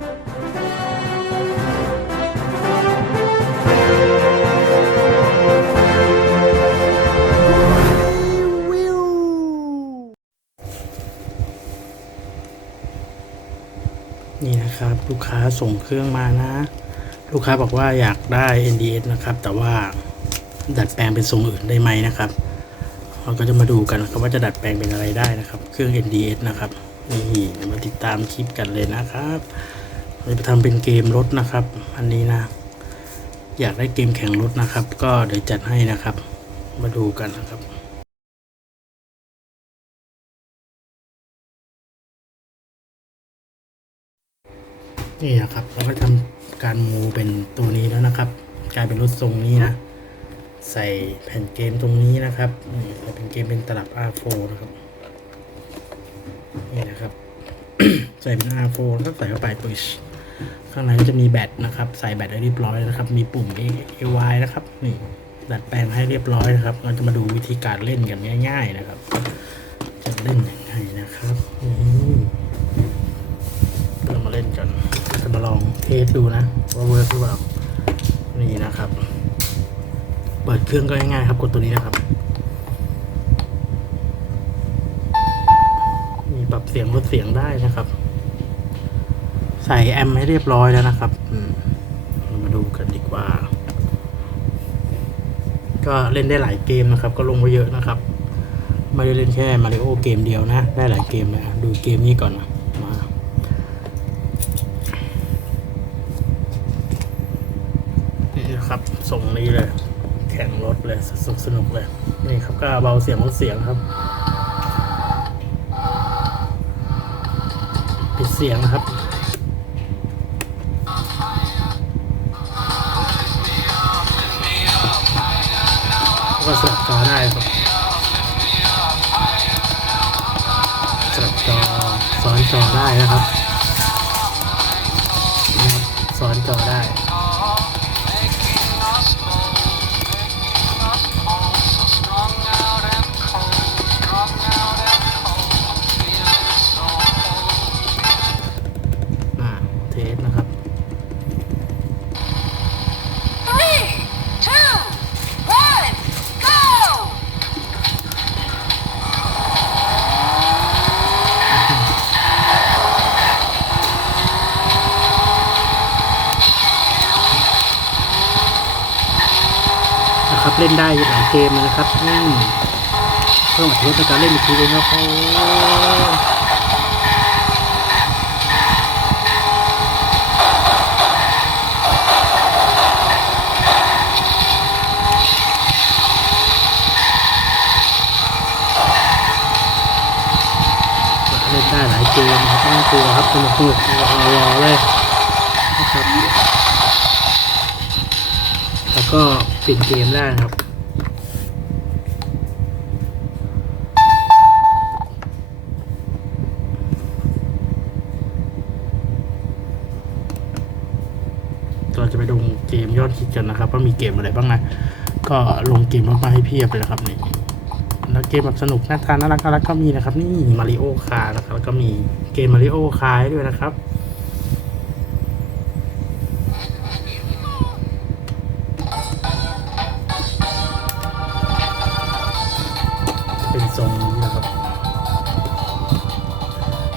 นี่นะครับ ลูกค้าส่งเครื่องมานะ ลูกค้าบอกว่าอยากได้ NDS นะครับ แต่ว่าดัดแปลงเป็นทรงอื่นได้ไหมนะครับ เราก็จะมาดูกันนะครับว่าจะดัดแปลงเป็นอะไรได้นะครับ เครื่อง NDS นะครับนี่มาติดตามคลิปกันเลยนะครับ เราจะทำเป็นเกมรถนะครับ อันนี้นะ อยากได้เกมแข่งรถนะครับ ก็เดี๋ยวจัดให้นะครับ มาดูกันนะครับนี่นะครับเราก็ทำการมูเป็นตัวนี้แล้วนะครับ กลายเป็นรถทรงนี้นะ ใส่แผ่นเกมตรงนี้นะครับนี่ใส่เป็นเกมเป็นตลับ R4 นะครับนี่นะครับ ใส่เป็น R4 แล้วใส่เข้าไปปุ๊บ ข้างในก็จะมีแบตนะครับ ใส่แบตได้เรียบร้อยนะครับ มีปุ่ม AY นะครับ นี่ดัดแปลงให้เรียบร้อยนะครับ เราจะมาดูวิธีการเล่นกันง่าย ๆ นะครับ จะเล่นยังไงนะครับนี่เรามาเล่นกัน จะมาลองเทสดูนะว่าเวิร์กหรือเปล่า นี่นะครับ เปิดเครื่องก็ง่ายๆครับ กดตัวนี้นะครับมีปรับเสียงลดเสียงได้นะครับ ส่แอมให้เรียบร้อยแล้วนะครับอืมเรามาดูกันดีกว่า ก็เล่นได้หลายเกมนะครับ ก็ลงไว้เยอะนะครับ ไม่ได้เล่นแค่มาริโอเกมเดียวนะ ได้หลายเกมเลยอะดูเกมนี้ก่อนนะมานี่นะครับส่งนี้เลย แข่งรถเลยสนุกสนุกเลย นี่ครับก็เบาเสียงลดเสียงครับปิดเสียงนะครับ ก็สลับจอได้ครับสลับจอสอนต่อได้นะครับ นะครับ เล่นได้หลายเกมเลยนะครับอืมเพิ่มอัตรรสในการเล่นอีกทีเลยนะครับเล่นได้หลายเกมนะครับไม่ต้องกลัวครับสนุกสนุกรอเลยนะครับ แล้วก็ ปิดเกมได้นะครับ เราจะไปดูเกมยอดฮิตกันนะครับ ว่ามีเกมอะไรบ้างนะ ก็ลงเกมมาให้เพียบเลยนะครับนี่แล้วเกมแบบสนุกน่าทานน่ารักน่ารักก็มีนะครับ นี่มาริโอคาร์นะครับแล้วก็มีเกมมาริโอคาร์ด้วยนะครับ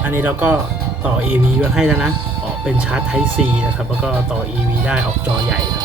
อันนี้เราก็ต่อ AV ไว้ให้แล้วนะออกเป็นชาร์จ Type C นะครับ แล้วก็ต่อ EV ได้ออกจอใหญ่นะ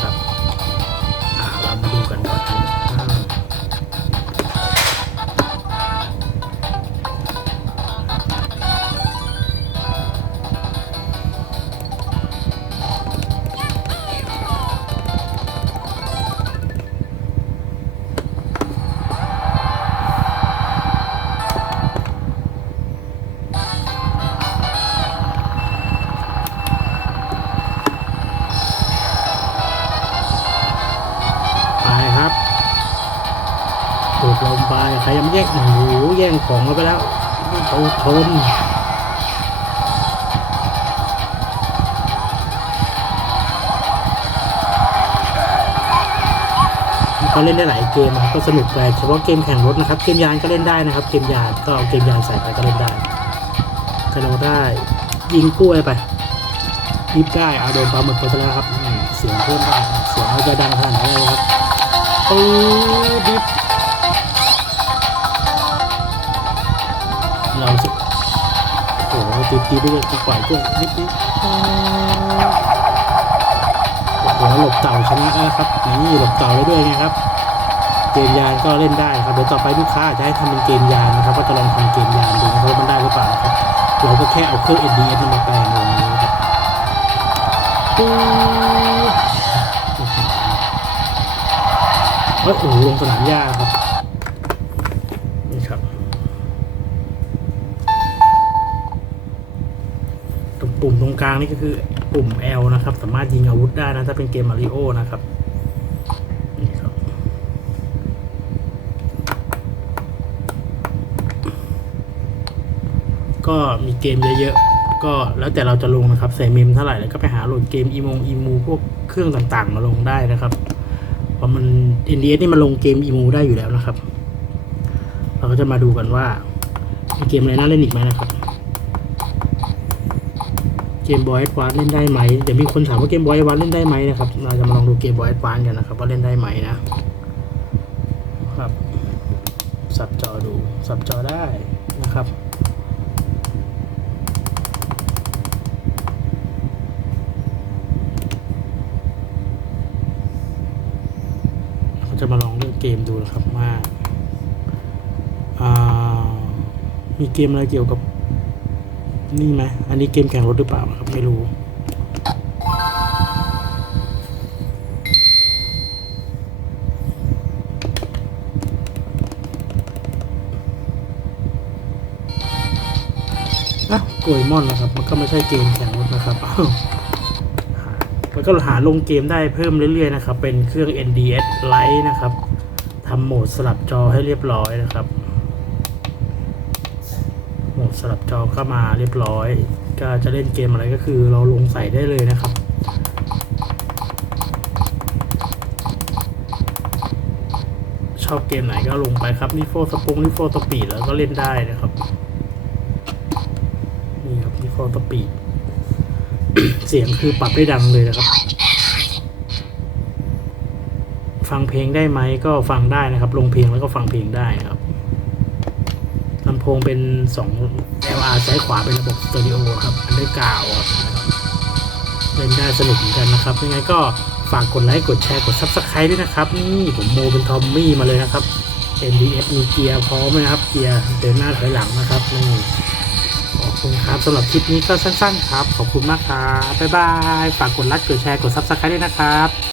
ดูดลมไปใครยังไม่แย่งโอ้โหแย่งของเราไปแล้วโอ้ทนก็เล่นได้หลายเกมนะครับก็สนุกไปเฉพาะเกมแข่งรถนะครับ เกมยานก็เล่นได้นะครับ เกมยานก็เอาเกมยานใส่ไปก็เล่นได้ถ้าเราได้ยิงกล้วยไปดิฟได้เอาโดนปลาหมึกไปแล้วครับเสียงเพิ่มได้เสียงเราจะดังขนาดไหนครับปื๊ดดิฟ เราจะโอ้โหติดตีไปเลยจะปล่อยพวกนิดนิดโอ้โหหลบเต่าชนะแล้วครับนี่หลบเต่าได้ด้วยไงครับ เกมยานก็เล่นได้ครับเดี๋ยวต่อไปลูกค้าอาจจะให้ทำเป็นเกมยานนะครับก็จะลองทำเกมยานดูนะครับว่ามันได้หรือเปล่าครับ เราก็แค่เอาเครื่อง NDS มาแปลงลงนี้ครับเอ้ยโอ้โหลงสนามหญ้าครับนี่ครับตรง ปุ่มตรงกลางนี่ก็คือปุ่ม L นะครับ สามารถยิงอาวุธได้นะถ้าเป็นเกมมาริโอนะครับนี่ครับ ก็มีเกมเยอะๆ ก็แล้วแต่เราจะลงนะครับใส่เมมเท่าไหร่แล้วก็ไปหาโหลดเกมอีมงอีมูพวกเครื่องต่างๆ มาลงได้นะครับเพราะมัน NDS นี่มันลงเกมอีมูได้อยู่แล้วนะครับ เราก็จะมาดูกันว่ามีเกมอะไรน่าเล่นอีกไหมนะครับ กมบอย a d วานเล่นได้ไหมเดี๋ยวมีคนถามว่าเกมบอย a d วานเล่นได้ไหมนะครับ เราจะมาลองดูเกมบอย a d วานกันนะครับ ว่าเล่นได้ไหมนะครับ สับจอดูสับจอได้นะครับเราจะมาลองเล่นเกมดูนะครับว่าอ่ามีเกมอะไรเกี่ยวกับ นี่ไหมอันนี้เกมแข่งรถหรือเปล่าครับไม่รู้อะโกยมอนนะครับ มันก็ไม่ใช่เกมแข่งรถนะครับอ้ามันก็หาลงเกมได้เพิ่มเรื่อยๆนะครับ เป็นเครื่อง NDS Lite นะครับทำโหมดสลับจอให้เรียบร้อยนะครับ ดสลับจอเข้ามาเรียบร้อย ก็จะเล่นเกมอะไรก็คือเราลงใส่ได้เลยนะครับชอบเกมไหนก็ลงไปครับนี่โฟสปงนี่โฟสปีดแล้วก็เล่นได้นะครับนี่ครับนี่โฟสปีดเสียงคือปรับได้ดังเลยนะครับ ฟังเพลงได้ไหมก็ฟังได้นะครับ ลงเพลงแล้วก็ฟังเพลงได้นะครับ ลำโพงเป็น 2 LR ซ้ายขวาเป็นระบบสเตอริโอครับอันได้กาวครับเล่นได้สนุกเหมือนกันนะครับยังไงก็ฝากกดไลค์กดแชร์กด Subscribe ด้วยนะครับ นี่ผมโมเป็นทอมมี่มาเลยนะครับ NDS มีเกียร์พร้อมนะครับเกียร์เดินหน้าถอยหลังนะครับนี่ขอบคุณครับสำหรับคลิปนี้ก็สั้นๆครับ ขอบคุณมากครับ บ๊ายบาย ฝากกดไลค์กดแชร์กด Subscribe ด้วยนะครับ